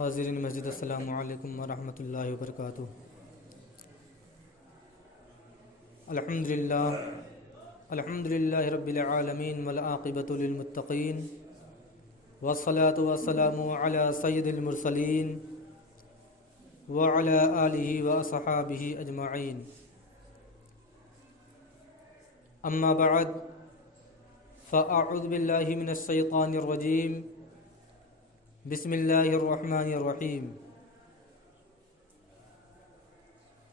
حاضرین مسجد، السلام علیکم ورحمۃ اللہ وبرکاتہ۔ الحمدللہ رب العالمین والعاقبۃ للمتقین، والصلاة والسلام علی سید المرسلین وعلی آلہ واصحابہ اجمعین۔ اما بعد فاعوذ باللہ من الشیطان الرجیم، بسم اللہ الرحمن الرحیم۔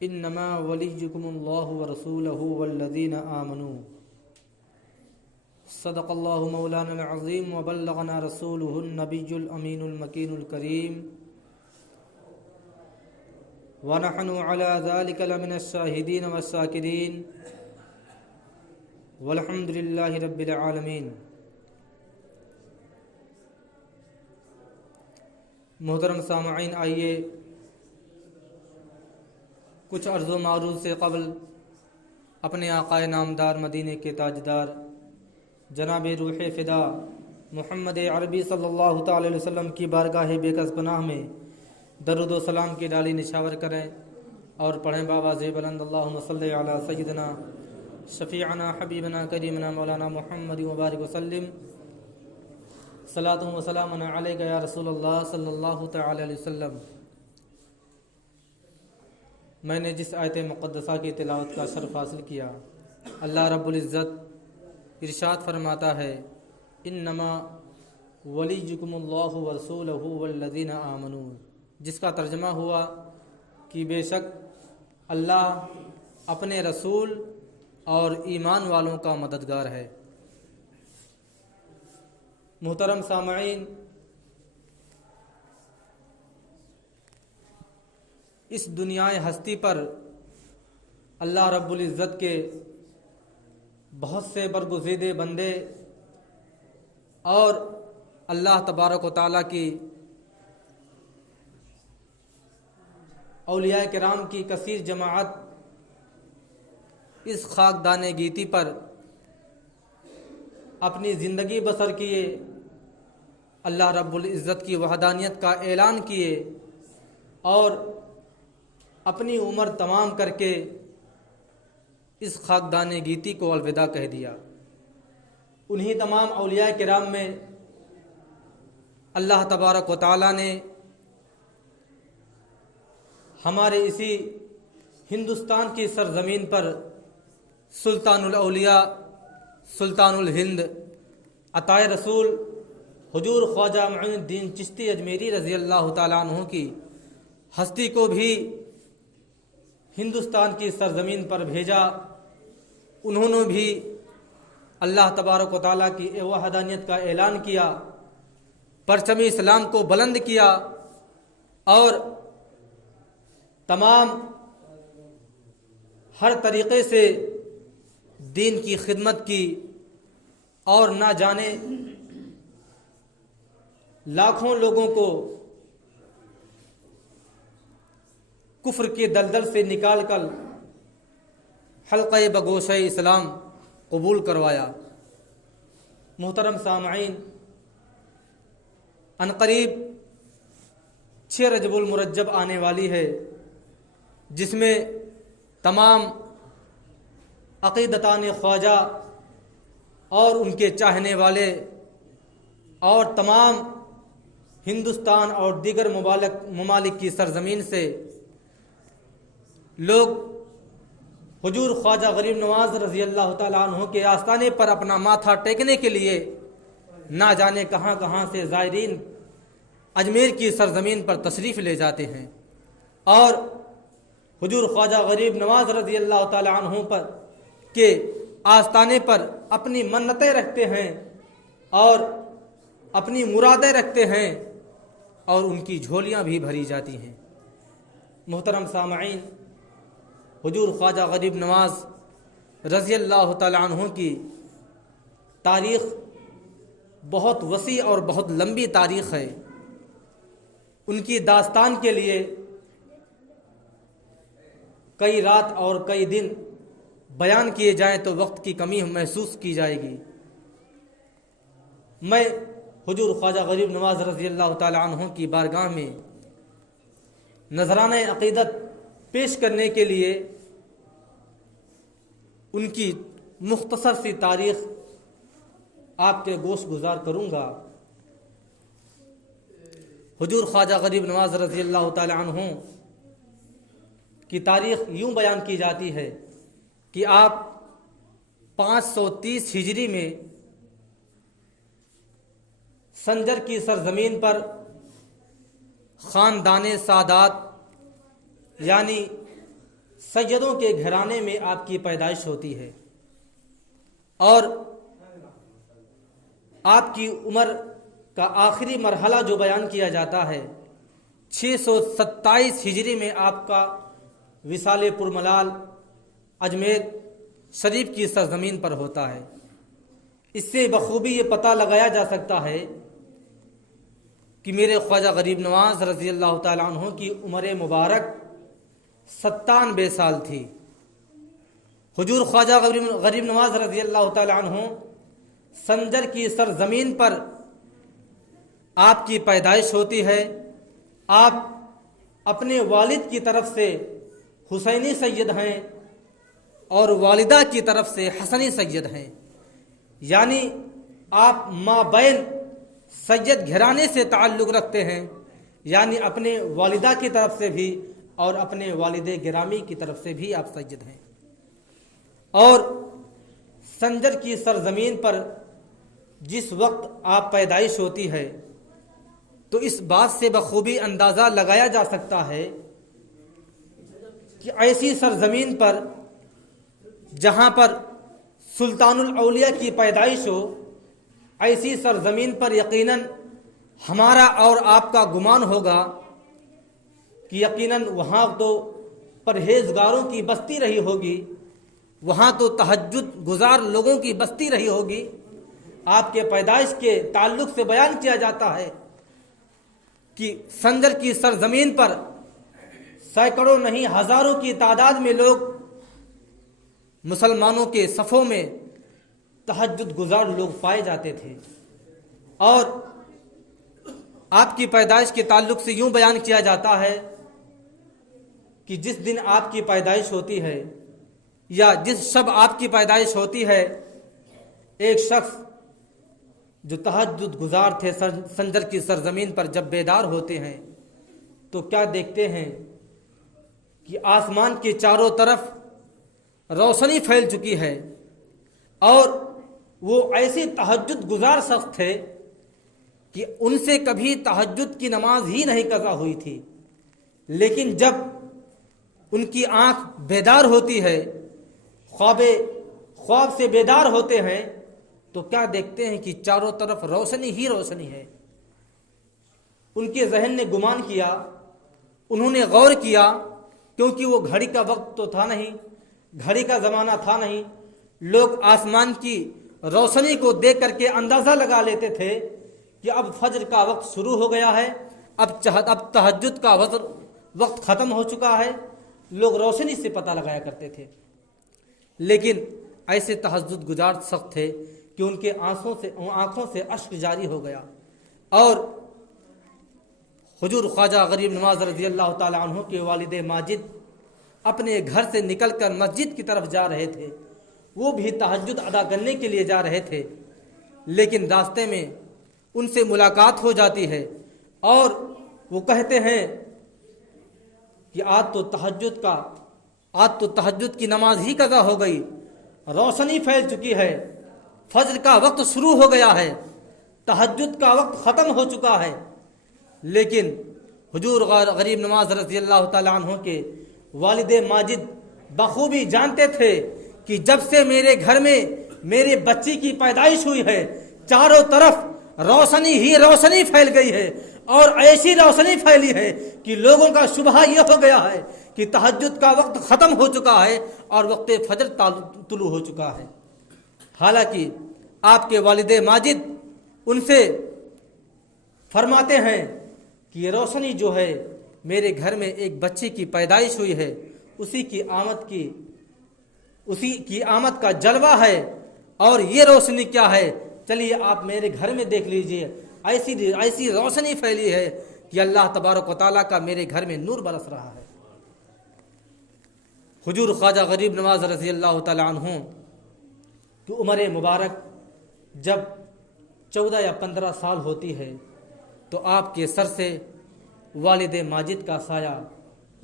انما ولیکم اللہ ورسولہ والذین آمنوا، صدق اللہ مولانا العظیم وبلغنا رسولہ النبی الامین المکین الکریم، ونحن علی ذلک لمن الشاہدین والشاکرین، والحمد للہ رب العالمین۔ محترم سامعین، آئیے کچھ عرض و معروض سے قبل اپنے آقائے نامدار مدینے کے تاجدار جناب روح فدا محمد عربی صلی اللہ تعالی علیہ وسلم کی بارگاہ بے کس پناہ میں درود و سلام کی ڈالی نشاور کریں اور پڑھیں بآواز بلند، اللہم صلی علی سیدنا شفیعنا حبیبنا کریمنا مولانا محمد مبارک وسلم، صلاۃ و سلام علیک یا رسول اللہ صلی اللہ تعالی علیہ وسلم۔ میں نے جس آیت مقدسہ کی تلاوت کا شرف حاصل کیا، اللہ رب العزت ارشاد فرماتا ہے، انما ولیکم اللہ ورسولہ والذین آمنوا، جس کا ترجمہ ہوا کہ بے شک اللہ اپنے رسول اور ایمان والوں کا مددگار ہے۔ محترم سامعین، اس دنیا ہستی پر اللہ رب العزت کے بہت سے برگزیدہ بندے اور اللہ تبارک و تعالیٰ کی اولیاء کرام کی کثیر جماعت اس خاکدان گیتی پر اپنی زندگی بسر کیے، اللہ رب العزت کی وحدانیت کا اعلان کیے اور اپنی عمر تمام کر کے اس خاکدان گیتی کو الوداع کہہ دیا۔ انہی تمام اولیاء کرام میں اللہ تبارک و تعالیٰ نے ہمارے اسی ہندوستان کی سرزمین پر سلطان الاولیاء، سلطان الہند، عطائے رسول حضور خواجہ معین الدین چشتی اجمیری رضی اللہ تعالیٰ عنہ کی ہستی کو بھی ہندوستان کی سرزمین پر بھیجا۔ انہوں نے بھی اللہ تبارک و تعالیٰ کی وحدانیت کا اعلان کیا، پرچم اسلام کو بلند کیا اور تمام ہر طریقے سے دین کی خدمت کی، اور نہ جانے لاکھوں لوگوں کو کفر کے دلدل سے نکال کر حلقہ بگوش اسلام قبول کروایا۔ محترم سامعین، عنقریب 6 رجب المرجب آنے والی ہے، جس میں تمام عقیدتان خواجہ اور ان کے چاہنے والے اور تمام ہندوستان اور دیگر ممالک کی سرزمین سے لوگ حضور خواجہ غریب نواز رضی اللہ تعالیٰ عنہ کے آستانے پر اپنا ماتھا ٹیکنے کے لیے نہ جانے کہاں کہاں سے زائرین اجمیر کی سرزمین پر تشریف لے جاتے ہیں اور حضور خواجہ غریب نواز رضی اللہ تعالیٰ عنہ پر کے آستانے پر اپنی منتیں رکھتے ہیں اور اپنی مرادیں رکھتے ہیں اور ان کی جھولیاں بھی بھری جاتی ہیں۔ محترم سامعین، حضور خواجہ غریب نواز رضی اللہ تعالیٰ عنہ کی تاریخ بہت وسیع اور بہت لمبی تاریخ ہے۔ ان کی داستان کے لیے کئی رات اور کئی دن بیان کیے جائیں تو وقت کی کمی محسوس کی جائے گی۔ میں حضور خواجہ غریب نواز رضی اللہ تعالی عنہ کی بارگاہ میں نذرانہ عقیدت پیش کرنے کے لیے ان کی مختصر سی تاریخ آپ کے گوش گزار کروں گا۔ حضور خواجہ غریب نواز رضی اللہ تعالی عنہ کی تاریخ یوں بیان کی جاتی ہے کہ آپ 530 ہجری میں سنجر کی سرزمین پر خاندان سادات یعنی سیدوں کے گھرانے میں آپ کی پیدائش ہوتی ہے، اور آپ کی عمر کا آخری مرحلہ جو بیان کیا جاتا ہے 627 ہجری میں آپ کا وصال پرملال اجمیر شریف کی سرزمین پر ہوتا ہے۔ اس سے بخوبی یہ پتہ لگایا جا سکتا ہے کہ میرے خواجہ غریب نواز رضی اللہ تعالیٰ عنہ کی عمر مبارک 97 سال تھی۔ حضور خواجہ غریب نواز رضی اللہ تعالیٰ عنہ سنجر کی سرزمین پر آپ کی پیدائش ہوتی ہے۔ آپ اپنے والد کی طرف سے حسینی سید ہیں اور والدہ کی طرف سے حسنی سید ہیں، یعنی آپ مابین سید گھرانے سے تعلق رکھتے ہیں، یعنی اپنے والدہ کی طرف سے بھی اور اپنے والد گرامی کی طرف سے بھی آپ سید ہیں۔ اور سنجر کی سرزمین پر جس وقت آپ پیدائش ہوتی ہے تو اس بات سے بخوبی اندازہ لگایا جا سکتا ہے کہ ایسی سرزمین پر جہاں پر سلطان الاولیاء کی پیدائش ہو، ایسی سرزمین پر یقیناً ہمارا اور آپ کا گمان ہوگا کہ یقیناً وہاں تو پرہیزگاروں کی بستی رہی ہوگی، وہاں تو تہجد گزار لوگوں کی بستی رہی ہوگی۔ آپ کے پیدائش کے تعلق سے بیان کیا جاتا ہے کہ سنجر کی سرزمین پر سینکڑوں نہیں ہزاروں کی تعداد میں لوگ مسلمانوں کے صفوں میں تہجد گزار لوگ پائے جاتے تھے۔ اور آپ کی پیدائش کے تعلق سے یوں بیان کیا جاتا ہے کہ جس دن آپ کی پیدائش ہوتی ہے یا جس شب آپ کی پیدائش ہوتی ہے، ایک شخص جو تہجد گزار تھے سنجر کی سرزمین پر جب بیدار ہوتے ہیں تو کیا دیکھتے ہیں کہ آسمان کے چاروں طرف روشنی پھیل چکی ہے، اور وہ ایسے تہجد گزار شخص تھے کہ ان سے کبھی تہجد کی نماز ہی نہیں قضا ہوئی تھی، لیکن جب ان کی آنکھ بیدار ہوتی ہے، خواب سے بیدار ہوتے ہیں تو کیا دیکھتے ہیں کہ چاروں طرف روشنی ہی روشنی ہے۔ ان کے ذہن نے گمان کیا، انہوں نے غور کیا، کیونکہ وہ گھڑی کا وقت تو تھا نہیں، گھڑی کا زمانہ تھا نہیں، لوگ آسمان کی روشنی کو دیکھ کر کے اندازہ لگا لیتے تھے کہ اب فجر کا وقت شروع ہو گیا ہے، اب تہجد کا وقت ختم ہو چکا ہے، لوگ روشنی سے پتہ لگایا کرتے تھے۔ لیکن ایسے تہجد گزار شخص تھے کہ ان کے آنکھوں سے اشک جاری ہو گیا، اور حضور خواجہ غریب نواز رضی اللہ تعالی عنہ کے والد ماجد اپنے گھر سے نکل کر مسجد کی طرف جا رہے تھے، وہ بھی تہجد ادا کرنے کے لیے جا رہے تھے، لیکن راستے میں ان سے ملاقات ہو جاتی ہے اور وہ کہتے ہیں کہ آج تو تہجد کی نماز ہی قضا ہو گئی، روشنی پھیل چکی ہے، فجر کا وقت شروع ہو گیا ہے، تہجد کا وقت ختم ہو چکا ہے۔ لیکن حضور غریب نواز رضی اللہ تعالیٰ عنہ کے والد ماجد بخوبی جانتے تھے کہ جب سے میرے گھر میں میرے بچی کی پیدائش ہوئی ہے، چاروں طرف روشنی ہی روشنی پھیل گئی ہے، اور ایسی روشنی پھیلی ہے کہ لوگوں کا شبہ یہ ہو گیا ہے کہ تہجد کا وقت ختم ہو چکا ہے اور وقت فجر طلوع ہو چکا ہے۔ حالانکہ آپ کے والد ماجد ان سے فرماتے ہیں کہ یہ روشنی جو ہے میرے گھر میں ایک بچے کی پیدائش ہوئی ہے، اسی کی آمد کا جلوہ ہے، اور یہ روشنی کیا ہے، چلیے آپ میرے گھر میں دیکھ لیجئے، ایسی روشنی پھیلی ہے کہ اللہ تبارک و تعالیٰ کا میرے گھر میں نور برس رہا ہے۔ حضور خواجہ غریب نواز رضی اللہ تعالیٰ عنہ کی عمر مبارک جب 14 یا 15 سال ہوتی ہے تو آپ کے سر سے والد ماجد کا سایہ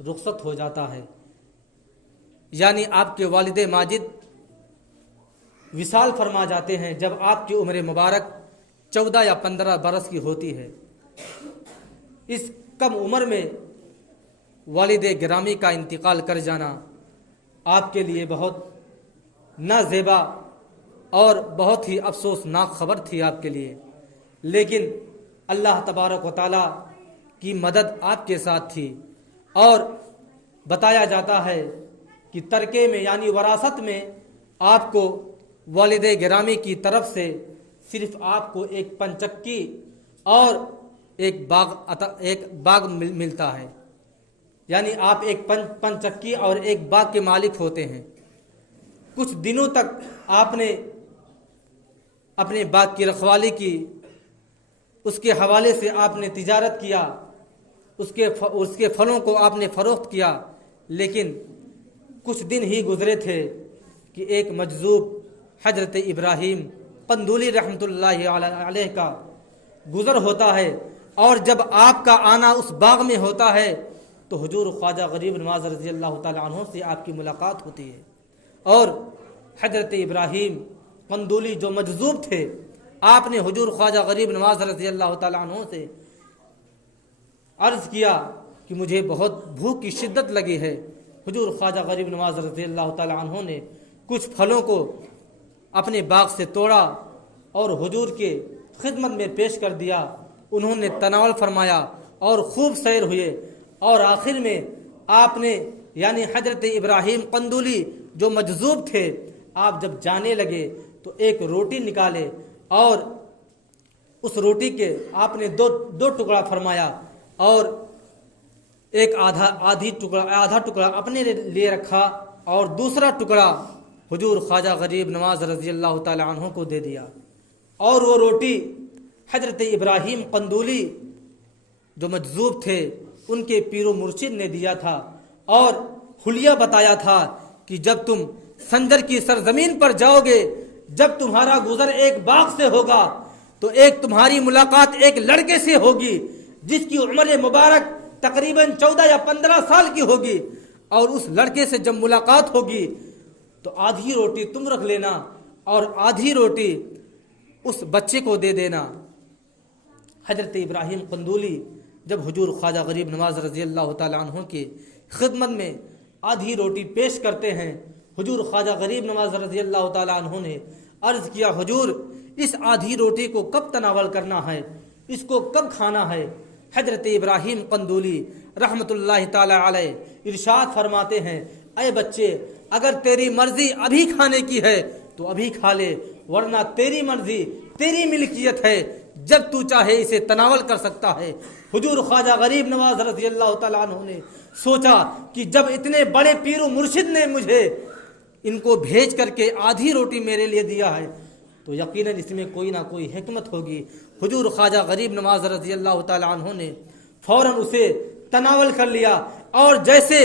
رخصت ہو جاتا ہے، یعنی آپ کے والد ماجد وصال فرما جاتے ہیں جب آپ کی عمر مبارک 14 یا 15 برس کی ہوتی ہے۔ اس کم عمر میں والد گرامی کا انتقال کر جانا آپ کے لیے بہت نازیبا اور بہت ہی افسوسناک خبر تھی آپ کے لیے، لیکن اللہ تبارک و تعالیٰ کی مدد آپ کے ساتھ تھی، اور بتایا جاتا ہے کہ ترکے میں یعنی وراثت میں آپ کو والد گرامی کی طرف سے صرف آپ کو ایک پنچکی اور ایک باغ ملتا ہے، یعنی آپ ایک پنچکی اور ایک باغ کے مالک ہوتے ہیں۔ کچھ دنوں تک آپ نے اپنے باغ کی رکھوالی کی، اس کے حوالے سے آپ نے تجارت کیا، اس کے پھلوں کو آپ نے فروخت کیا، لیکن کچھ دن ہی گزرے تھے کہ ایک مجذوب حضرت ابراہیم قندولی رحمۃ اللہ علیہ کا گزر ہوتا ہے، اور جب آپ کا آنا اس باغ میں ہوتا ہے تو حضور خواجہ غریب نواز رضی اللہ تعالیٰ عنہ سے آپ کی ملاقات ہوتی ہے، اور حضرت ابراہیم قندولی جو مجذوب تھے، آپ نے حضور خواجہ غریب نواز رضی اللہ تعالیٰ عنہ سے عرض کیا کہ مجھے بہت بھوک کی شدت لگی ہے۔ حضور خواجہ غریب نواز رضی اللہ تعالیٰ عنہ نے کچھ پھلوں کو اپنے باغ سے توڑا اور حضور کے خدمت میں پیش کر دیا، انہوں نے تناول فرمایا اور خوب سیر ہوئے، اور آخر میں آپ نے یعنی حضرت ابراہیم قندولی جو مجذوب تھے، آپ جب جانے لگے تو ایک روٹی نکالے اور اس روٹی کے آپ نے دو ٹکڑا فرمایا، اور ایک آدھا ٹکڑا اپنے لیے رکھا اور دوسرا ٹکڑا حضور خواجہ غریب نواز رضی اللہ تعالی عنہ کو دے دیا، اور وہ روٹی حضرت ابراہیم قندولی جو مجذوب تھے ان کے پیر و مرشد نے دیا تھا، اور حلیہ بتایا تھا کہ جب تم سنجر کی سرزمین پر جاؤ گے، جب تمہارا گزر ایک باغ سے ہوگا تو ایک تمہاری ملاقات ایک لڑکے سے ہوگی جس کی عمر مبارک تقریباً 14 یا 15 سال کی ہوگی، اور اس لڑکے سے جب ملاقات ہوگی تو آدھی روٹی تم رکھ لینا اور آدھی روٹی اس بچے کو دے دینا۔ حضرت ابراہیم قندولی جب حضور خواجہ غریب نواز رضی اللہ تعالیٰ عنہ کی خدمت میں آدھی روٹی پیش کرتے ہیں، حضور خواجہ غریب نواز رضی اللہ تعالیٰ عنہ نے عرض کیا، حضور اس آدھی روٹی کو کب تناول کرنا ہے، اس کو کب کھانا ہے؟ حضرت ابراہیم قندولی رحمت اللہ تعالیٰ علیہ ارشاد فرماتے ہیں، اے بچے، اگر تیری مرضی ابھی کھانے کی ہے تو ابھی کھا لے، ورنہ تیری مرضی، تیری ملکیت ہے، جب تو چاہے اسے تناول کر سکتا ہے۔ حضور خواجہ غریب نواز رضی اللہ تعالیٰ عنہ نے سوچا کہ جب اتنے بڑے پیر و مرشد نے مجھے ان کو بھیج کر کے آدھی روٹی میرے لیے دیا ہے تو یقیناً اس میں کوئی نہ کوئی حکمت ہوگی۔ حضور خواجہ غریب نواز رضی اللہ تعالیٰ عنہ نے فوراً اسے تناول کر لیا، اور جیسے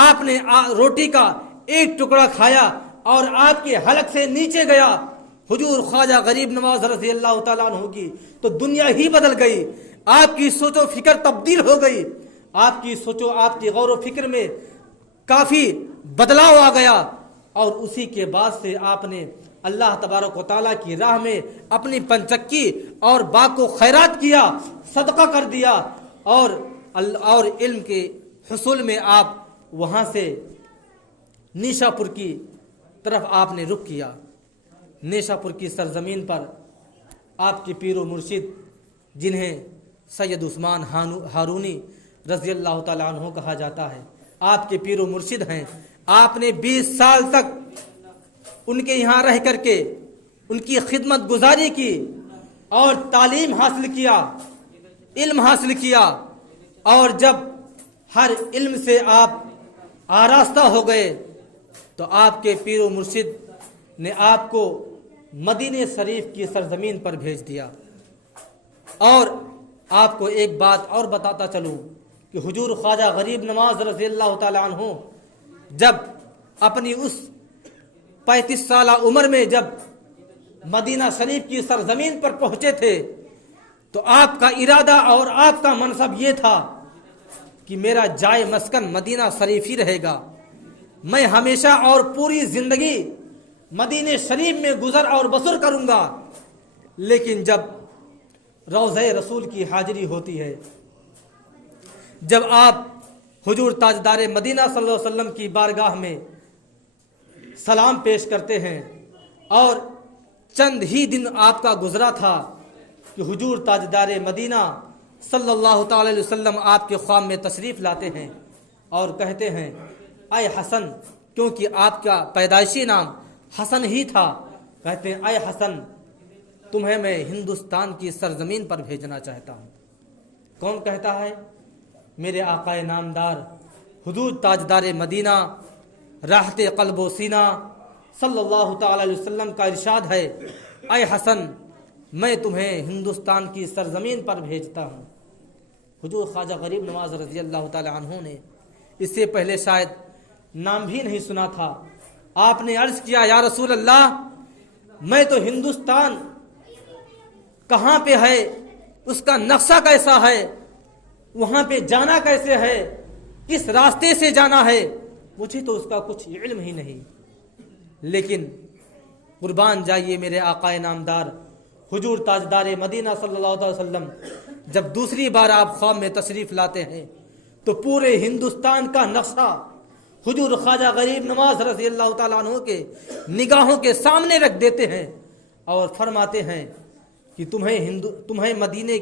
آپ نے روٹی کا ایک ٹکڑا کھایا اور آپ کے حلق سے نیچے گیا حضور خواجہ غریب نواز رضی اللہ تعالیٰ عنہ کی، تو دنیا ہی بدل گئی، آپ کی سوچ و فکر تبدیل ہو گئی، آپ کی غور و فکر میں کافی بدلاؤ آ گیا، اور اسی کے بعد سے آپ نے اللہ تبارک و تعالیٰ کی راہ میں اپنی پنچکی اور باغ کو خیرات کیا، صدقہ کر دیا، اور علم کے حصول میں آپ وہاں سے نیشا پور کی طرف آپ نے رخ کیا۔ نیشا پور کی سرزمین پر آپ کے پیر و مرشد جنہیں سید عثمان ہارونی رضی اللہ تعالیٰ عنہ کہا جاتا ہے، آپ کے پیر و مرشد ہیں۔ آپ نے 20 سال تک ان کے یہاں رہ کر کے ان کی خدمت گزاری کی اور تعلیم حاصل کیا، علم حاصل کیا، اور جب ہر علم سے آپ آراستہ ہو گئے تو آپ کے پیر و مرشد نے آپ کو مدینہ شریف کی سرزمین پر بھیج دیا، اور آپ کو ایک بات اور بتاتا چلوں کہ حضور خواجہ غریب نواز رضی اللہ تعالیٰ عنہ جب اپنی اس 35 سالہ عمر میں جب مدینہ شریف کی سرزمین پر پہنچے تھے تو آپ کا ارادہ اور آپ کا منصب یہ تھا کہ میرا جائے مسکن مدینہ شریف ہی رہے گا، میں ہمیشہ اور پوری زندگی مدینہ شریف میں گزر اور بسر کروں گا۔ لیکن جب روضہ رسول کی حاضری ہوتی ہے، جب آپ حضور تاجدار مدینہ صلی اللہ علیہ وسلم کی بارگاہ میں سلام پیش کرتے ہیں، اور چند ہی دن آپ کا گزرا تھا کہ حضور تاجدار مدینہ صلی اللہ تعالی علیہ وسلم آپ کے خواب میں تشریف لاتے ہیں اور کہتے ہیں اے حسن، کیونکہ آپ کا پیدائشی نام حسن ہی تھا، کہتے ہیں اے حسن تمہیں میں ہندوستان کی سرزمین پر بھیجنا چاہتا ہوں۔ کون کہتا ہے؟ میرے آقا نامدار حضور تاجدار مدینہ راحت قلب و سینہ صلی اللہ تعالی علیہ وسلم کا ارشاد ہے اے حسن میں تمہیں ہندوستان کی سرزمین پر بھیجتا ہوں۔ حضور خواجہ غریب نواز رضی اللہ تعالی عنہ نے اس سے پہلے شاید نام بھی نہیں سنا تھا۔ آپ نے عرض کیا یا رسول اللہ، میں تو ہندوستان کہاں پہ ہے، اس کا نقشہ کیسا ہے، وہاں پہ جانا کیسے ہے، کس راستے سے جانا ہے، مجھے تو اس کا کچھ علم ہی نہیں۔ لیکن قربان جائیے میرے آقا نامدار حضور تاجدار مدینہ صلی اللہ علیہ وسلم جب دوسری بار آپ خواب میں تشریف لاتے ہیں تو پورے ہندوستان کا نقشہ حضور خواجہ غریب نواز رضی اللہ تعالیٰ عنہ کے نگاہوں کے سامنے رکھ دیتے ہیں اور فرماتے ہیں کہ تمہیں مدینے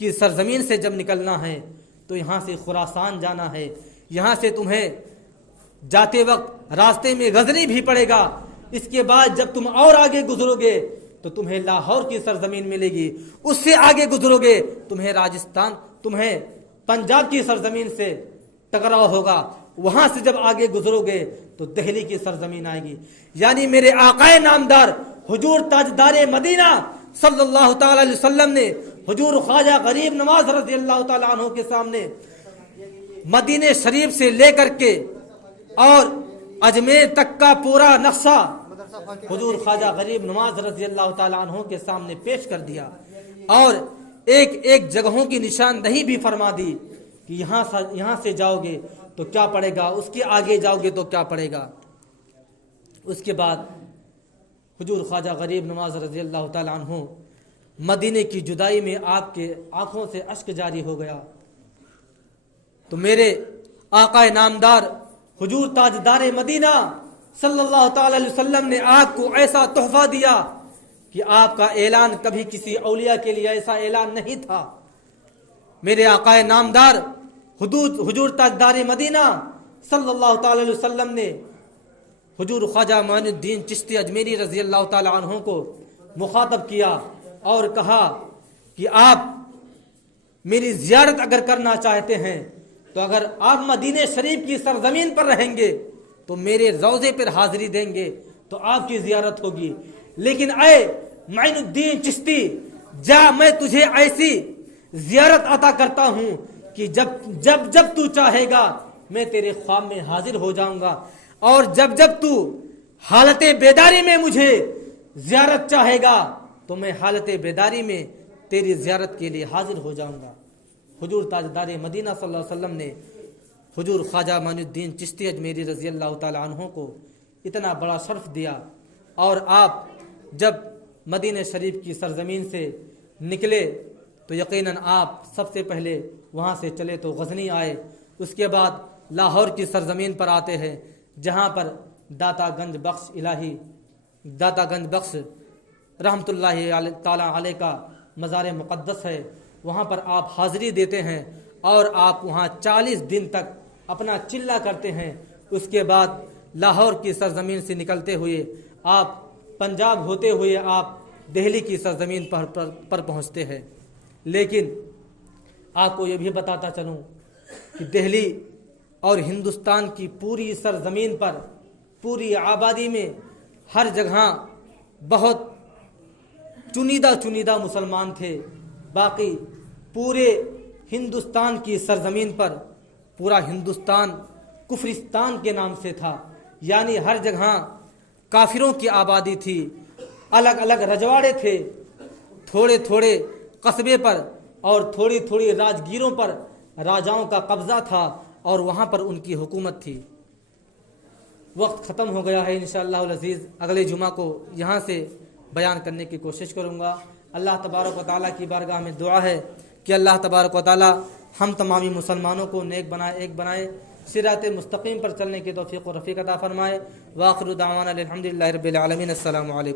کی سرزمین سے جب نکلنا ہے تو یہاں سے خراسان جانا ہے، یہاں سے تمہیں جاتے وقت راستے میں غزنی بھی پڑے گا، اس کے بعد جب تم اور آگے گزرو گے تو تمہیں لاہور کی سرزمین ملے گی، اس سے آگے گزرو گے تمہیں پنجاب کی سرزمین سے ٹکراؤ ہوگا، وہاں سے جب آگے گزرو گے تو دہلی کی سرزمین آئے گی۔ یعنی میرے آقا نامدار حضور تاجدار مدینہ صلی اللہ تعالی علیہ وسلم نے حضور خواجہ غریب نواز رضی اللہ تعالی عنہ کے سامنے مدینہ شریف سے لے کر کے اور اجمیر تک کا پورا نقشہ حضور خواجہ غریب نواز رضی اللہ تعالی عنہ کے سامنے پیش کر دیا، اور ایک ایک جگہوں کی نشاندہی بھی فرما دی کہ یہاں سے جاؤ گے تو کیا پڑے گا، اس کے آگے جاؤ گے تو کیا پڑے گا۔ اس کے بعد حضور خواجہ غریب نواز رضی اللہ تعالی عنہ مدینے کی جدائی میں آپ کے آنکھوں سے اشک جاری ہو گیا، تو میرے آقا نامدار حضور تاجدار مدینہ صلی اللہ تعالی علیہ وسلم نے آپ کو ایسا تحفہ دیا کہ آپ کا اعلان کبھی کسی اولیاء کے لیے ایسا اعلان نہیں تھا۔ میرے آقا نامدار حضور تاجدار مدینہ صلی اللہ تعالی علیہ وسلم نے حضور خواجہ معین الدین چشتی اجمیری رضی اللہ تعالی عنہ کو مخاطب کیا اور کہا کہ آپ میری زیارت اگر کرنا چاہتے ہیں تو اگر آپ مدینہ شریف کی سرزمین پر رہیں گے تو میرے روضے پر حاضری دیں گے تو آپ کی زیارت ہوگی، لیکن اے معین الدین چشتی جا، میں تجھے ایسی زیارت عطا کرتا ہوں کہ جب تو چاہے گا میں تیرے خواب میں حاضر ہو جاؤں گا، اور جب تو حالت بیداری میں مجھے زیارت چاہے گا تو میں حالت بیداری میں تیری زیارت کے لیے حاضر ہو جاؤں گا۔ حضور تاجدار مدینہ صلی اللہ علیہ وسلم نے حضور خواجہ معین الدین چشتی اجمیری رضی اللہ تعالی عنہ کو اتنا بڑا شرف دیا، اور آپ جب مدینہ شریف کی سرزمین سے نکلے تو یقیناً آپ سب سے پہلے وہاں سے چلے تو غزنی آئے، اس کے بعد لاہور کی سرزمین پر آتے ہیں جہاں پر داتا گنج بخش رحمت اللہ تعالی علیہ کا مزار مقدس ہے، وہاں پر آپ حاضری دیتے ہیں اور آپ وہاں 40 دن تک اپنا چلہ کرتے ہیں۔ اس کے بعد لاہور کی سرزمین سے نکلتے ہوئے آپ پنجاب ہوتے ہوئے آپ دہلی کی سرزمین پر پہنچتے ہیں۔ لیکن آپ کو یہ بھی بتاتا چلوں کہ دہلی اور ہندوستان کی پوری سرزمین پر پوری آبادی میں ہر جگہ بہت چنیدہ مسلمان تھے، باقی پورے ہندوستان کی سرزمین پر پورا ہندوستان کفرستان کے نام سے تھا، یعنی ہر جگہ کافروں کی آبادی تھی، الگ الگ رجواڑے تھے، تھوڑے تھوڑے قصبے پر اور تھوڑی تھوڑی راجگیروں پر راجاؤں کا قبضہ تھا اور وہاں پر ان کی حکومت تھی۔ وقت ختم ہو گیا ہے، انشاءاللہ العزیز اگلے جمعہ کو یہاں سے بیان کرنے کی کوشش کروں گا۔ اللہ تبارک و تعالیٰ کی بارگاہ میں دعا ہے کہ اللہ تبارک و تعالیٰ ہم تمامی مسلمانوں کو نیک بنائے، ایک بنائے، صراط مستقیم پر چلنے کی توفیق و رفیق عطا فرمائے۔ وآخر دعوانا الحمدللہ رب العالمین۔ السلام علیکم۔